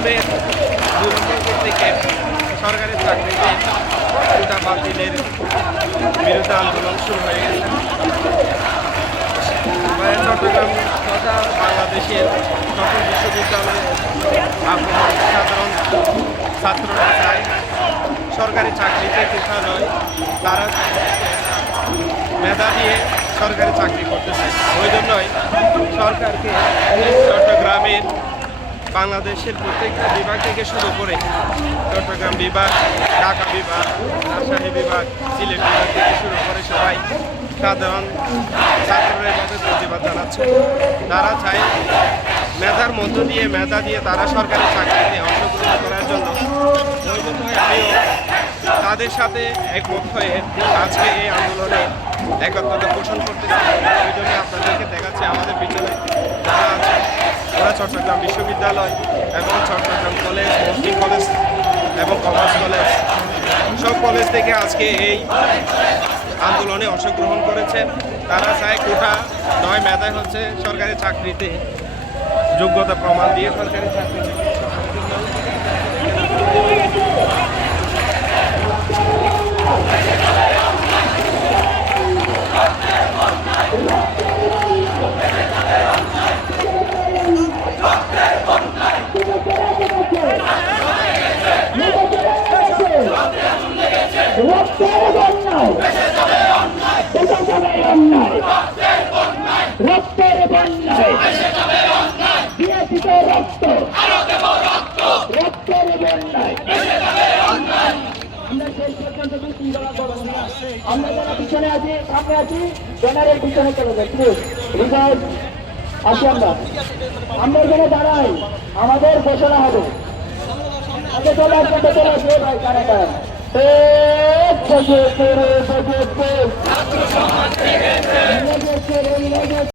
চট্টগ্রামের 2 নম্বর গেট থেকে সরকারি চাকরিতে কোটা বাতিলের বিরুদ্ধে আন্দোলন শুরু হয়ে গেছে। চট্টগ্রাম তথা বাংলাদেশের সকল বিশ্ববিদ্যালয়ে সাধারণ ছাত্ররা চায় সরকারি চাকরিতে কোটা নয়, তারা মেধা দিয়ে সরকারি চাকরি করতে চায়। ওই জন্যই সরকারকে চট্টগ্রামের বাংলাদেশের প্রত্যেকটা বিভাগ থেকে শুরু করে চট্টগ্রাম বিভাগ, ঢাকা বিভাগ, রাজশাহী বিভাগ, সিলেট বিভাগ থেকে শুরু করে সবাই সাধারণ ছাত্ররা এভাবে প্রতিবাদ জানাচ্ছে। তারা চায় মেধার মধ্য দিয়ে তারা সরকারি চাকরিতে অংশগ্রহণ করার জন্য। ওই জন্যই আমিও তাদের সাথে একমত হয়ে আজকে এই আন্দোলনে একত্রতা পোষণ করতেছি। ওই জন্য আপনাদেরকে দেখাচ্ছে আমাদের পিছনে যারা আছে ওরা চট্টগ্রাম বিশ্ববিদ্যালয় এবং চট্টগ্রাম কলেজ, মুসলিম কলেজ এবং কমার্স কলেজ, সব কলেজ থেকে আজকে এই আন্দোলনে অংশগ্রহণ করেছে। তারা চায় কোটা নয়, মেধায় হচ্ছে সরকারি চাকরিতে যোগ্যতা প্রমাণ দিয়ে সরকারি চাকরিতে রক্তের বন্যায় দিয়েছি তো রক্ত, রক্তের বন্যায় আমরা যারা পিছনে আছি, সামনে আছি, ব্যানারের পিছনে চলে যাই। আসি আমরা এখানে দাঁড়াই, আমাদের ঘোষণা হবে। আগে চলে আসবে, চলে আসবে ভাই, কারা কারা